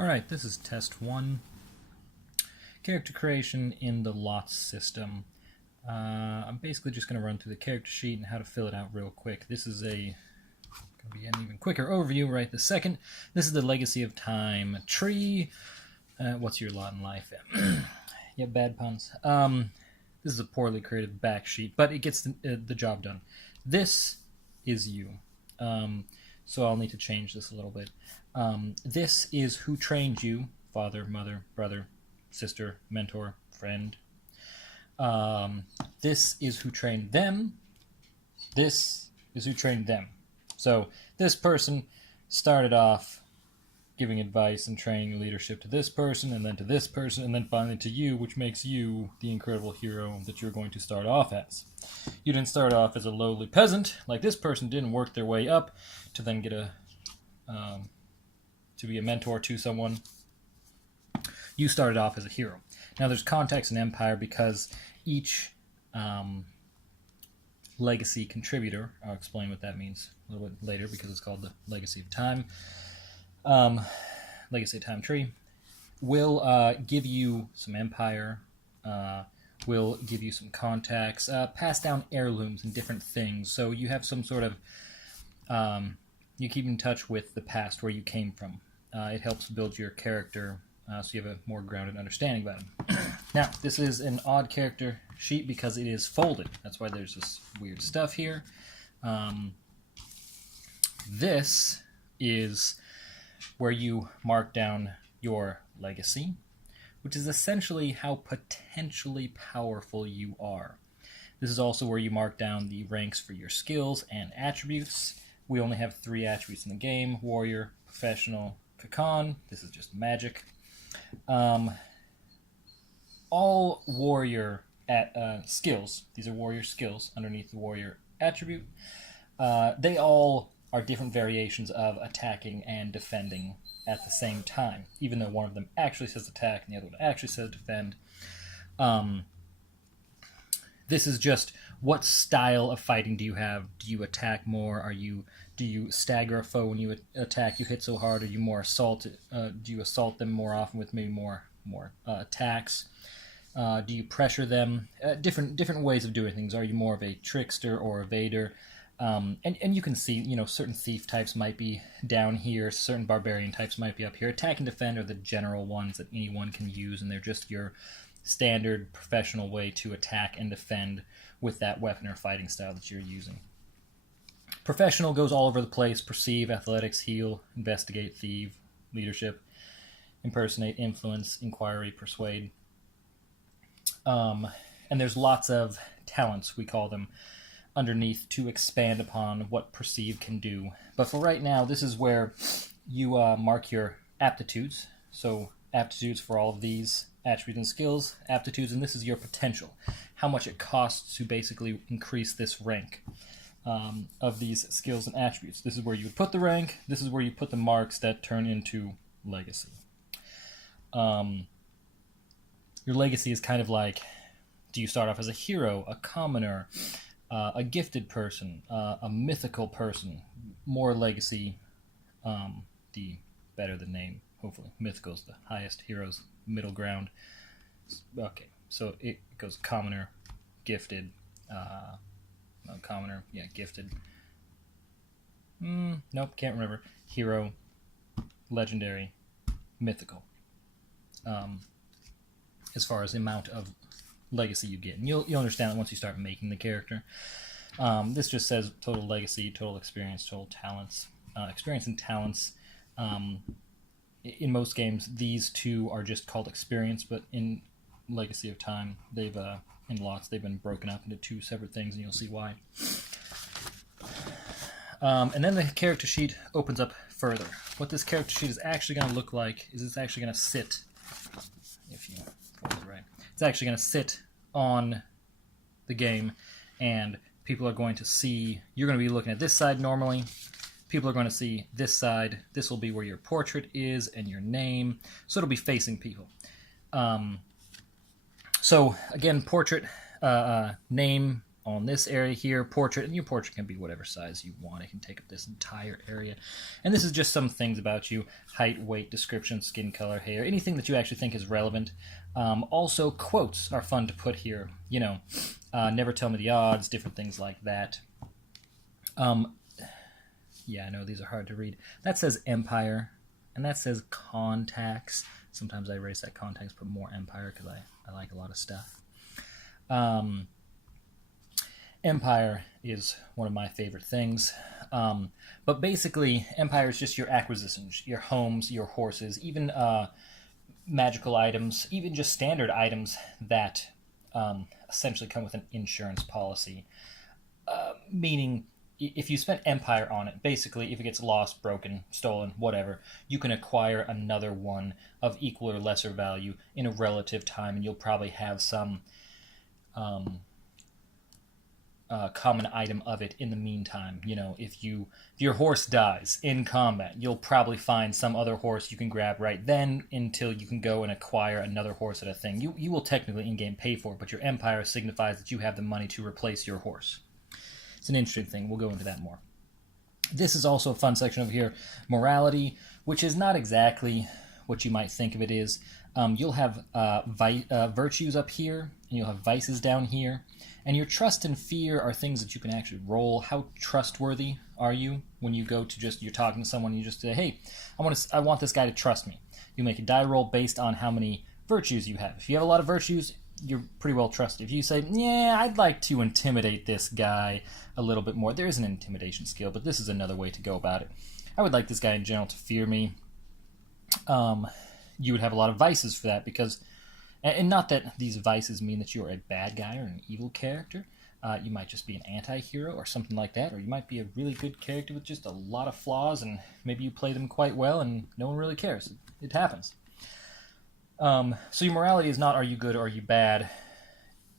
Alright, this is test 1. Character creation in the LOTS system. I'm basically just going to run through the character sheet and how to fill it out real quick. This is going to be an even quicker overview right this second. This is the Legacy of Time tree. What's your lot in life? Yeah, bad puns. This is a poorly created back sheet, but it gets the job done. This is you. So I'll need to change this a little bit. This is who trained you: father, mother, brother, sister, mentor, friend. This is who trained them. This is who trained them. So this person started off giving advice and training leadership to this person, and then to this person, and then finally to you, which makes you the incredible hero that you're going to start off as. You didn't start off as a lowly peasant, like this person didn't work their way up to then get to be a mentor to someone. You started off as a hero. Now there's context in Empire because each legacy contributor, I'll explain what that means a little bit later because it's called the Legacy of Time. Legacy of Time tree will give you some empire, will give you some contacts, pass down heirlooms and different things, so you have some sort of you keep in touch with the past where you came from. It helps build your character so you have a more grounded understanding about him. Now, this is an odd character sheet because it is folded. That's why there's this weird stuff here. This is where you mark down your legacy, which is essentially how potentially powerful you are. This is also where you mark down the ranks for your skills and attributes. We only have 3 attributes in the game: Warrior, Professional, Pecan. This is just magic. All warrior skills, these are warrior skills underneath the warrior attribute, they all are different variations of attacking and defending at the same time, even though one of them actually says attack and the other one actually says defend. This is just what style of fighting do you have? Do you attack more? Do you stagger a foe when you attack? You hit so hard? Are you more assaulted? Do you assault them more often with maybe more attacks? Do you pressure them? Different ways of doing things. Are you more of a trickster or evader? And you can see, certain thief types might be down here, certain barbarian types might be up here. Attack and defend are the general ones that anyone can use, and they're just your standard professional way to attack and defend with that weapon or fighting style that you're using. Professional goes all over the place: perceive, athletics, heal, investigate, thieve, leadership, impersonate, influence, inquiry, persuade. And there's lots of talents, we call them, underneath to expand upon what perceive can do. But for right now, this is where you mark your aptitudes. So aptitudes for all of these attributes and skills, aptitudes, and this is your potential. How much it costs to basically increase this rank of these skills and attributes. This is where you would put the rank. This is where you put the marks that turn into legacy. Your legacy is kind of like, do you start off as a hero, a commoner, a gifted person, a mythical person? More legacy, the better the name, hopefully. Mythical is the highest, heroes middle ground. Okay, so it goes commoner, gifted, commoner, yeah, gifted. Nope, can't remember. Hero, legendary, mythical. As far as the amount of legacy you get, and you'll understand that once you start making the character. This just says total legacy, total experience, total talents. Experience and talents. In most games, these two are just called experience, but in Legacy of Time, they've in LOTS they've been broken up into 2 separate things, and you'll see why. And then the character sheet opens up further. What this character sheet is actually going to look like is it's actually going to sit, if you fold it right, it's actually going to sit on the game, and people are going to see, you're going to be looking at this side normally. People are going to see this side. This will be where your portrait is and your name. So it'll be facing people. So again, portrait, name, on this area here, portrait, and your portrait can be whatever size you want. It can take up this entire area. And this is just some things about you: height, weight, description, skin color, hair, anything that you actually think is relevant. Also, quotes are fun to put here. Never tell me the odds, different things like that. Yeah, I know these are hard to read. That says Empire, and that says Contacts. Sometimes I erase that Contacts, put more Empire, because I like a lot of stuff. Empire is one of my favorite things. But basically, Empire is just your acquisitions, your homes, your horses, even magical items, even just standard items that essentially come with an insurance policy. Meaning, if you spent Empire on it, basically, if it gets lost, broken, stolen, whatever, you can acquire another one of equal or lesser value in a relative time, and you'll probably have some common item of it in the meantime. If your horse dies in combat, you'll probably find some other horse you can grab right then until you can go and acquire another horse at a thing. You will technically in-game pay for it, but your Empire signifies that you have the money to replace your horse. It's an interesting thing. We'll go into that more. This is also a fun section over here. Morality, which is not exactly what you might think of it is. You'll have virtues up here, and you'll have vices down here. And your trust and fear are things that you can actually roll. How trustworthy are you when you go to you're talking to someone, and you just say, hey, I want this guy to trust me. You make a die roll based on how many virtues you have. If you have a lot of virtues, you're pretty well trusted. If you say, yeah, I'd like to intimidate this guy a little bit more, there is an intimidation skill, but this is another way to go about it. I would like this guy in general to fear me. You would have a lot of vices for that, because, and not that these vices mean that you're a bad guy or an evil character. You might just be an anti-hero or something like that, or you might be a really good character with just a lot of flaws, and maybe you play them quite well and no one really cares. It happens. So your morality is not are you good or are you bad.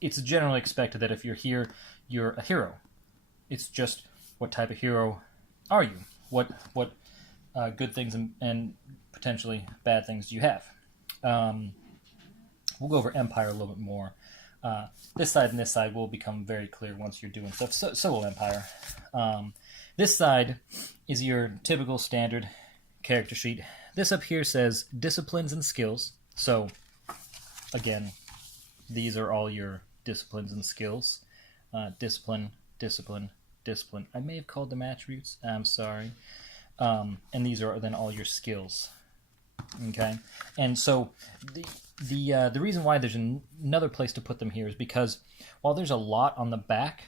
It's generally expected that if you're here, you're a hero. It's just what type of hero are you? What good things and potentially bad things do you have? We'll go over Empire a little bit more. This side and this side will become very clear once you're doing stuff. So will Empire. This side is your typical standard character sheet. This up here says disciplines and skills. So, again, these are all your disciplines and skills. Discipline, discipline, discipline. I may have called them attributes. I'm sorry. And these are then all your skills. Okay? And so the reason why there's another place to put them here is because while there's a lot on the back,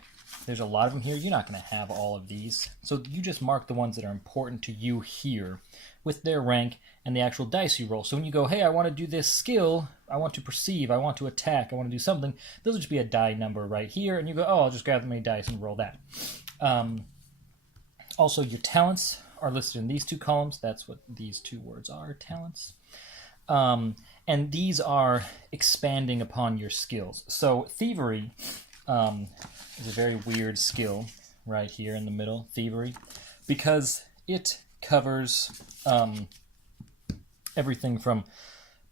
there's a lot of them here, you're not going to have all of these. So you just mark the ones that are important to you here with their rank and the actual dice you roll. So when you go, hey, I want to do this skill, I want to perceive, I want to attack, I want to do something, those will just be a die number right here, and you go, oh, I'll just grab the many dice and roll that. Also, your talents are listed in these two columns. That's what these two words are, talents. And these are expanding upon your skills. So thievery is a very weird skill right here in the middle, thievery, because it covers everything from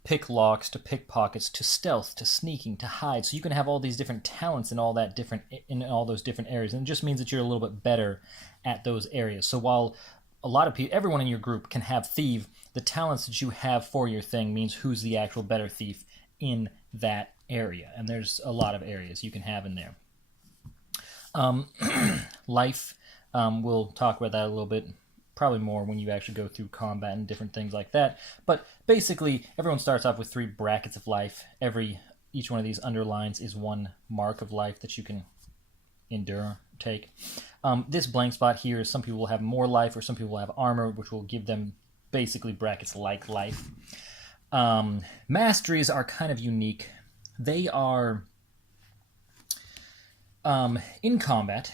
pick locks to pickpockets to stealth to sneaking to hide. So you can have all these different talents in all those different areas, and it just means that you're a little bit better at those areas. So while a lot of people, everyone in your group can have thief, the talents that you have for your thing means who's the actual better thief in that area, and there's a lot of areas you can have in there. Life, we'll talk about that a little bit, probably more when you actually go through combat and different things like that. But basically, everyone starts off with 3 brackets of life. Each one of these underlines is 1 mark of life that you can endure, take. This blank spot here is some people will have more life, or some people will have armor, which will give them basically brackets like life. Masteries are kind of unique. They are in combat,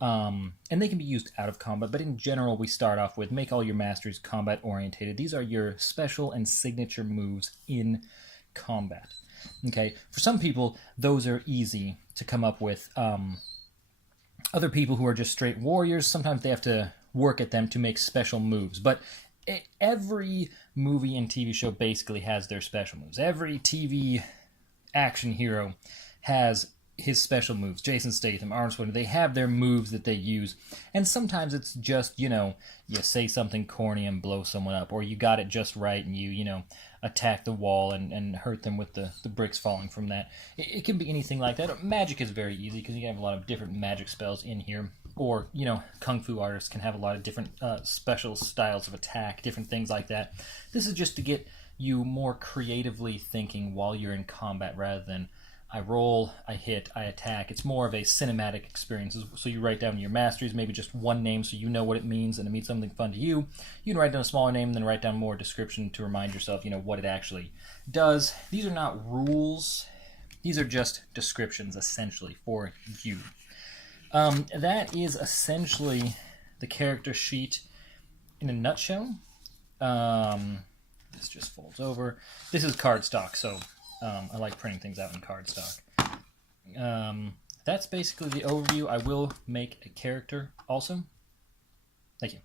and they can be used out of combat, but in general we start off with make all your masteries combat orientated. These are your special and signature moves in combat. Okay, for some people those are easy to come up with. Other people who are just straight warriors, sometimes they have to work at them to make special moves, but every movie and TV show basically has their special moves. Every TV action hero has his special moves. Jason Statham, Arnold Schwarzenegger, they have their moves that they use, and sometimes it's just, you say something corny and blow someone up, or you got it just right and you attack the wall and hurt them with the bricks falling from that. It can be anything like that. Magic is very easy because you have a lot of different magic spells in here. Or, kung fu artists can have a lot of different special styles of attack, different things like that. This is just to get you more creatively thinking while you're in combat rather than I roll, I hit, I attack. It's more of a cinematic experience. So you write down your masteries, maybe just one name so you know what it means and it means something fun to you. You can write down a smaller name and then write down more description to remind yourself, what it actually does. These are not rules. These are just descriptions, essentially, for you. That is essentially the character sheet in a nutshell. This just folds over. This is cardstock, so I like printing things out in cardstock. That's basically the overview. I will make a character also. Thank you.